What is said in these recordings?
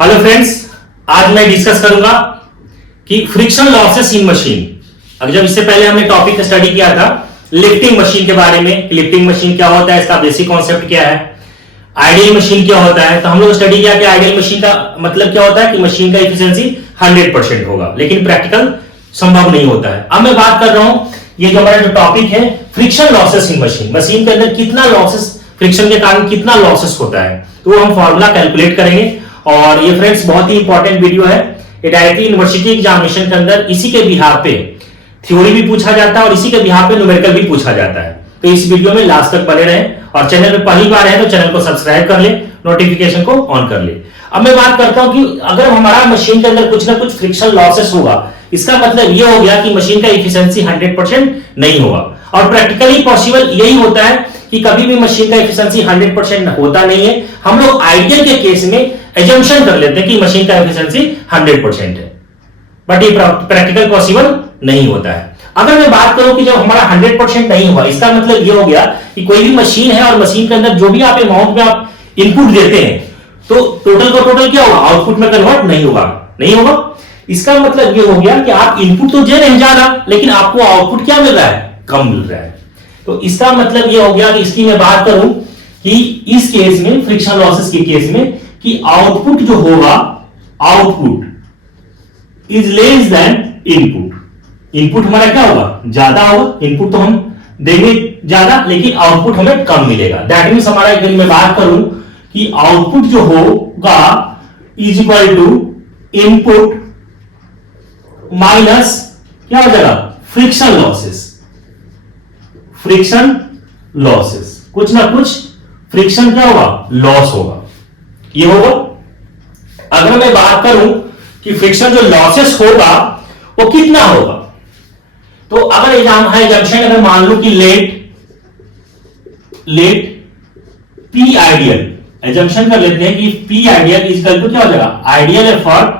Hello friends, आज मैं discuss करूंगा कि फ्रिक्शन लॉसेस इन मशीन। अब जब इससे पहले हमने टॉपिक स्टडी किया था लिफ्टिंग मशीन के बारे में, लिफ्टिंग मशीन क्या होता है, इसका बेसिक कॉन्सेप्ट क्या है, आइडियल मशीन क्या होता है। तो हम लोग स्टडी किया कि आइडियल मशीन का मतलब क्या होता है कि मशीन का एफिशिएंसी 100% होगा, लेकिन प्रैक्टिकल संभव नहीं होता है। अब मैं बात कर रहा हूं, ये जो हमारा जो टॉपिक है friction losses in machine, machine के अंदर कितना लॉसेस, फ्रिक्शन के कारण कितना लॉसेस होता है, तो हम फॉर्मूला कैलकुलेट करेंगे। और ये फ्रेंड्स बहुत ही इंपॉर्टेंट वीडियो है, ये डायरेक्टली यूनिवर्सिटी एग्जामिनेशन के अंदर इसी के बिहाफ पे थ्योरी भी पूछा जाता है और इसी के बिहाफ पे न्यूमेरिकल भी पूछा जाता है। तो इस वीडियो में लास्ट तक बने रहें और चैनल पे पहली बार है तो चैनल को सब्सक्राइब कर ले, नोटिफिकेशन को ऑन कर ले। अब मैं बात करता हूं कि अगर हमारा मशीन के अंदर कुछ ना कुछ फ्रिक्शन लॉसेस होगा, इसका मतलब यह हो गया कि मशीन का एफिशिएंसी 100% नहीं होगा। और प्रैक्टिकली पॉसिबल यही होता है कि कभी भी मशीन का एफिशिएंसी 100% होता नहीं है। हम लोग आइडियल के केस में एजम्पशन कर लेते हैं कि मशीन का एफिशिएंसी 100% है, बट ये प्रैक्टिकल पॉसिबल नहीं होता है। अगर मैं बात करूं कि जब हमारा 100% नहीं हुआ, इसका मतलब ये हो गया कि कोई भी मशीन है और मशीन के अंदर जो भी आप अमाउंट में आप इनपुट देते हैं तो टोटल का टोटल क्या होगा, आउटपुट में कन्वर्ट नहीं होगा। इसका मतलब ये हो गया कि आप इनपुट तो दे नहीं जा रहा, लेकिन आपको आउटपुट क्या मिल रहा है, कम मिल रहा है। तो इसका मतलब ये हो गया कि इसकी मैं बात करूं कि इस केस में, फ्रिक्शन लॉसेस के केस में, कि आउटपुट जो होगा, output is less than input. Input हमारा क्या होगा, ज्यादा होगा। इनपुट तो हम देंगे ज्यादा, लेकिन आउटपुट हमें कम मिलेगा। दैट मीन्स हमारा, अगर मैं बात करूं कि आउटपुट जो होगा is equal to input minus क्या हो जाएगा, फ्रिक्शन लॉसेस। फ्रिक्शन लॉसेस, कुछ ना कुछ फ्रिक्शन क्या होगा, लॉस होगा, ये होगा। अगर मैं बात करूं कि फ्रिक्शन जो लॉसेस होगा वो कितना होगा, तो अगर एग्जाम्पशन अगर मान लो कि लेट पी आइडियल, एजम्पशन कर लेते हैं कि P ideal is equal to क्या हो जाएगा, आइडियल एफर्ट,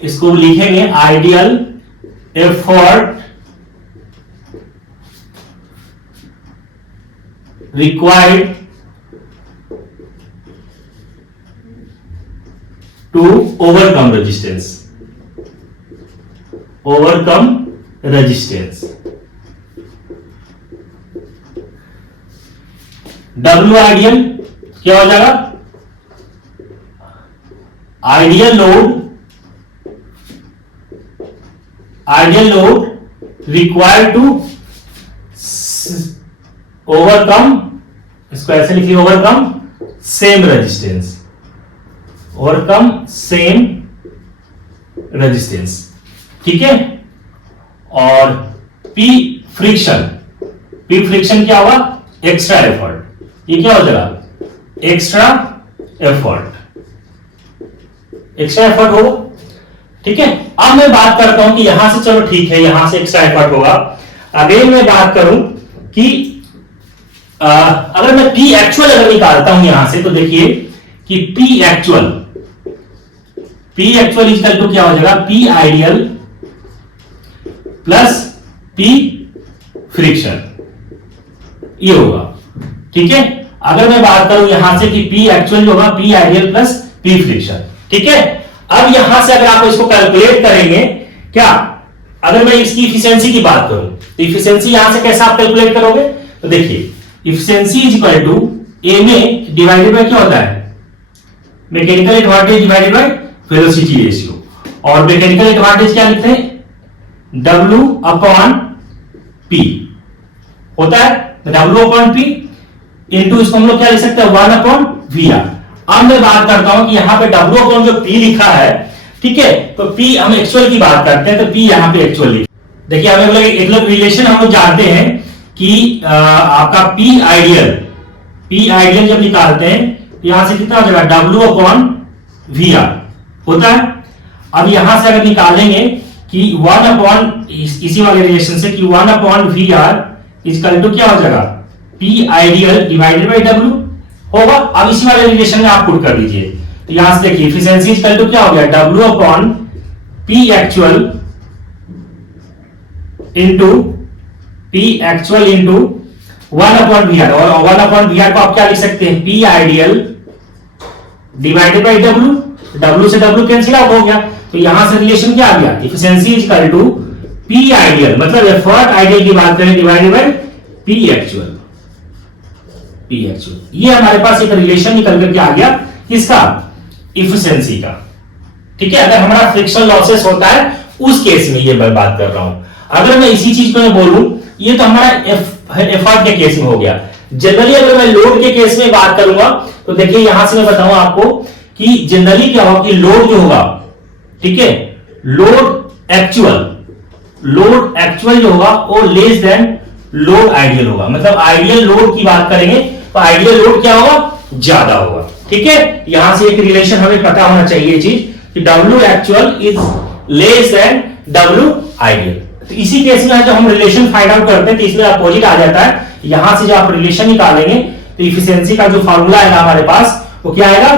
इसको लिखेंगे ideal effort required to overcome resistance, W ideal क्या हो जाएगा, ideal load required to overcome, इसको ऐसे लिखिए, ओवरकम सेम रेजिस्टेंस, ठीक है। और P फ्रिक्शन क्या होगा, एक्स्ट्रा एफर्ट, ये क्या हो जाएगा, एक्स्ट्रा एफर्ट होगा, ठीक है। अब मैं बात करता हूं कि यहां से, चलो ठीक है, यहां से एक्स्ट्रा एफर्ट होगा। अगेन मैं बात करूं कि अगर मैं P एक्चुअल अगर निकालता हूं यहां से, तो देखिए कि P एक्चुअल इक्वल टू क्या हो जाएगा, P ideal plus P friction, ये होगा, ठीक है। अगर मैं बात करूं यहां से कि P एक्चुअल होगा P ideal plus P friction, ठीक है। अब यहां से अगर आप इसको कैलकुलेट करेंगे, क्या अगर मैं इसकी इफिशियंसी की बात करूं तो इफिशियंसी यहां से कैसे आप कैलकुलेट करोगे, तो देखिए efficiency is equal to M A divided by क्या होता है, mechanical advantage divided by velocity ratio. और मैकेनिकल एडवांटेज क्या लिखते हैं, W अपॉन P होता है, W अपॉन P इंटू इसको हम लोग क्या लिख सकते हैं, 1 अपॉन VR। अब मैं बात करता हूं कि यहां पे W अपॉन जो P लिखा है, ठीक है, तो P हम एक्चुअल की बात करते हैं, तो P यहां पे एक्चुअल लिखा, देखिए हमें एक लोग रिलेशन हम लोग जानते हैं कि आपका P आइडियल जब निकालते हैं तो यहां से कितना हो जाएगा, W अपॉन VR होता है। अब यहां से अगर निकालेंगे कि 1 अपॉन, इसी वाले रिलेशन से, कि 1 upon VR is equal to क्या हो जाएगा, P ideal divided by W होगा। अब इसी वाले रिलेशन में आप पुट कर दीजिए, तो यहां से देखिए एफिशिएंसी इज इक्वल टू क्या हो गया, W upon P actual into P actual into 1 upon VR, और 1 अपॉन VR को आप क्या लिख सकते हैं, P ideal divided by W। W से W कैंसिल आउट हो गया, तो यहां से रिलेशन क्या आ गया, efficiency is equal to P ideal, मतलब एफर्ट आइडियल की बात करें डिवाइडेड बाय P एक्चुअल। ये हमारे पास एक रिलेशन निकल करके आ गया किसका, इफिशिएंसी का। ठीक है, अगर हमारा फ्रिक्शन लॉसेस होता है उस केस में ये मैं बात कर रहा हूं। अगर मैं इसी चीज को मैं बोलूं, ये तो हमारा एफर्ट के केस में हो गया। जनरली अगर मैं लोड के केस में बात करूंगा तो देखिए यहां से मैं बताऊं आपको कि जनरली क्या होगा कि लोड जो होगा, ठीक है, लोड एक्चुअल जो होगा वो लेस देन लोड आइडियल होगा। मतलब आइडियल लोड की बात करेंगे तो आइडियल लोड क्या होगा, ज्यादा होगा। ठीक है, यहां से एक रिलेशन हमें पता होना चाहिए चीज कि W actual is less than W ideal. तो इसी केस में जब हम रिलेशन फाइंड आउट करते हैं तो इसमें अपोजिट आ जाता है। यहां से जब आप रिलेशन निकालेंगे तो इफिशिएंसी का जो फॉर्मूला आएगा हमारे पास वो क्या आएगा,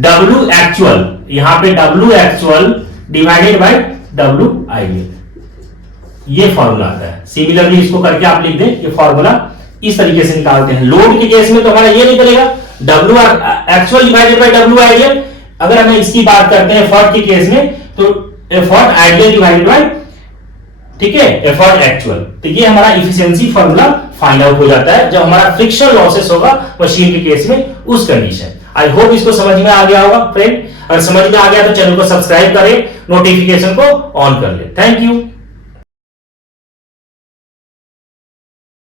W एक्चुअल, यहां पे W actual divided by W ideal, ये फॉर्मूला आता है। सिमिलरली इसको करके आप लिख दें, ये फॉर्मूला इस तरीके से निकालते हैं। लोड के केस में तो हमारा ये निकलेगा W actual divided by W ideal. अगर हमें इसकी बात करते हैं एफर्ट के केस में तो एफर्ट आइडियल डिवाइडेड बाय, ठीक है, एफर्ट एक्चुअल। तो ये हमारा इफिशिएंसी फॉर्मूला फाइंड आउट हो जाता है जब हमारा फ्रिक्शन लॉसेस होगा मशीन के केस में, उस कंडीशन। आई होप इसको समझ में आ गया होगा फ्रेंड। अगर समझ में आ गया तो चैनल को सब्सक्राइब करें, नोटिफिकेशन को ऑन कर ले। Thank you.